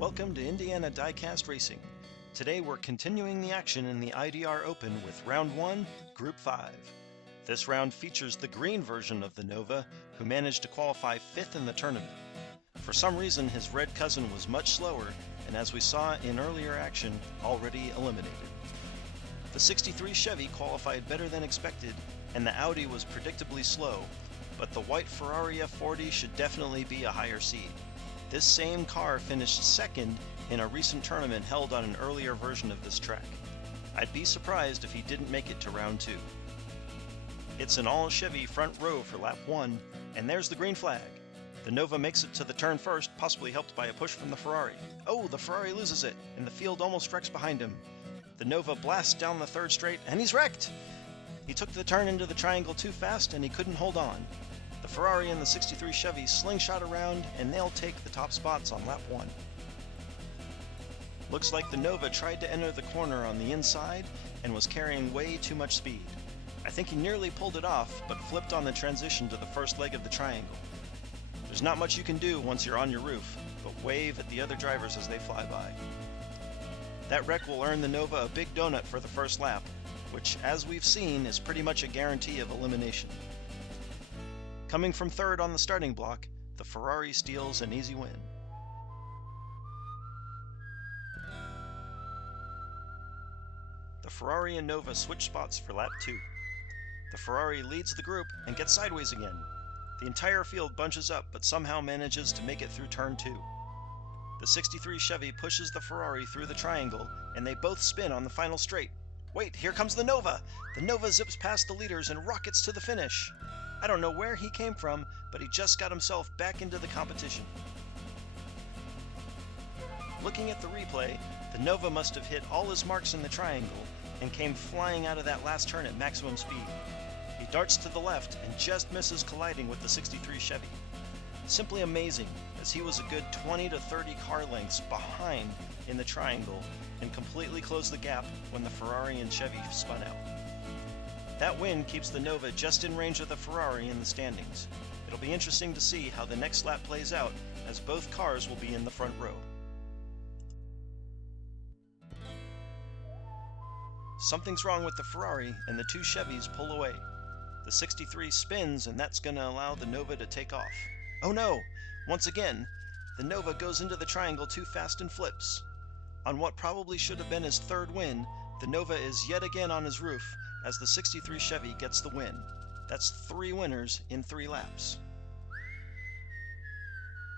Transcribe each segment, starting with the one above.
Welcome to Indiana Diecast Racing. Today we're continuing the action in the IDR Open with Round 1, Group 5. This round features the green version of the Nova, who managed to qualify 5th in the tournament. For some reason, his red cousin was much slower, and as we saw in earlier action, already eliminated. The 63 Chevy qualified better than expected, and the Audi was predictably slow, but the white Ferrari F40 should definitely be a higher seed. This same car finished second in a recent tournament held on an earlier version of this track. I'd be surprised if he didn't make it to round 2. It's an all-Chevy front row for lap 1, and there's the green flag. The Nova makes it to the turn first, possibly helped by a push from the Ferrari. Oh, the Ferrari loses it, and the field almost wrecks behind him. The Nova blasts down the third straight, and he's wrecked! He took the turn into the triangle too fast, and he couldn't hold on. The Ferrari and the 63 Chevy slingshot around, and they'll take the top spots on lap 1. Looks like the Nova tried to enter the corner on the inside and was carrying way too much speed. I think he nearly pulled it off, but flipped on the transition to the first leg of the triangle. There's not much you can do once you're on your roof, but wave at the other drivers as they fly by. That wreck will earn the Nova a big donut for the first lap, which, as we've seen, is pretty much a guarantee of elimination. Coming from third on the starting block, the Ferrari steals an easy win. The Ferrari and Nova switch spots for lap 2. The Ferrari leads the group and gets sideways again. The entire field bunches up but somehow manages to make it through turn 2. The 63 Chevy pushes the Ferrari through the triangle and they both spin on the final straight. Wait, here comes the Nova! The Nova zips past the leaders and rockets to the finish. I don't know where he came from, but he just got himself back into the competition. Looking at the replay, the Nova must have hit all his marks in the triangle and came flying out of that last turn at maximum speed. He darts to the left and just misses colliding with the 63 Chevy. Simply amazing, as he was a good 20 to 30 car lengths behind in the triangle and completely closed the gap when the Ferrari and Chevy spun out. That win keeps the Nova just in range of the Ferrari in the standings. It'll be interesting to see how the next lap plays out, as both cars will be in the front row. Something's wrong with the Ferrari, and the two Chevys pull away. The 63 spins, and that's going to allow the Nova to take off. Oh no! Once again, the Nova goes into the triangle too fast and flips. On what probably should have been his third win, the Nova is yet again on his roof, as the 63 Chevy gets the win. That's 3 winners in 3 laps.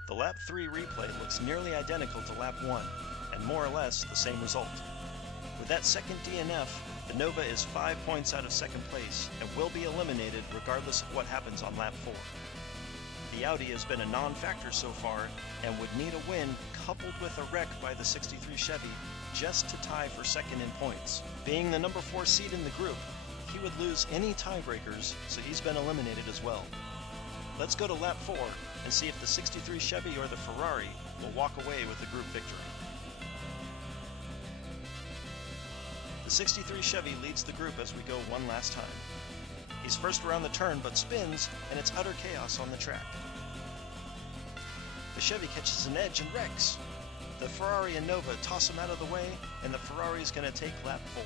The lap 3 replay looks nearly identical to lap 1, and more or less the same result. With that second DNF, the Nova is 5 points out of second place and will be eliminated regardless of what happens on lap 4. The Audi has been a non-factor so far and would need a win coupled with a wreck by the 63 Chevy just to tie for second in points. Being the number 4 seed in the group, he would lose any tiebreakers, so he's been eliminated as well. Let's go to lap 4 and see if the 63 Chevy or the Ferrari will walk away with the group victory. The 63 Chevy leads the group as we go one last time. He's first around the turn but spins, and it's utter chaos on the track. The Chevy catches an edge and wrecks. The Ferrari and Nova toss him out of the way, and the Ferrari is going to take lap 4.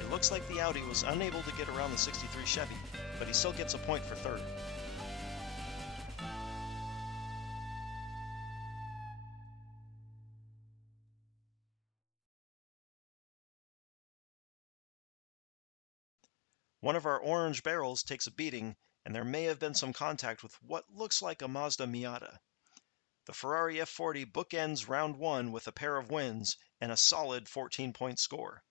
It looks like the Audi was unable to get around the 63 Chevy, but he still gets a point for third. One of our orange barrels takes a beating, and there may have been some contact with what looks like a Mazda Miata. The Ferrari F40 bookends round 1 with a pair of wins and a solid 14-point score.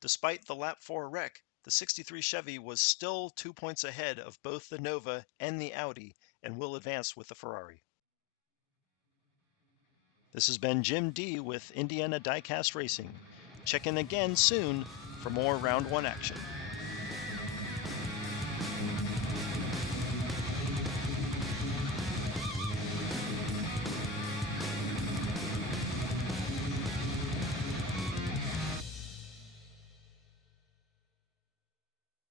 Despite the lap 4 wreck, the 63 Chevy was still 2 points ahead of both the Nova and the Audi and will advance with the Ferrari. This has been Jim D with Indiana Diecast Racing. Check in again soon for more round 1 action.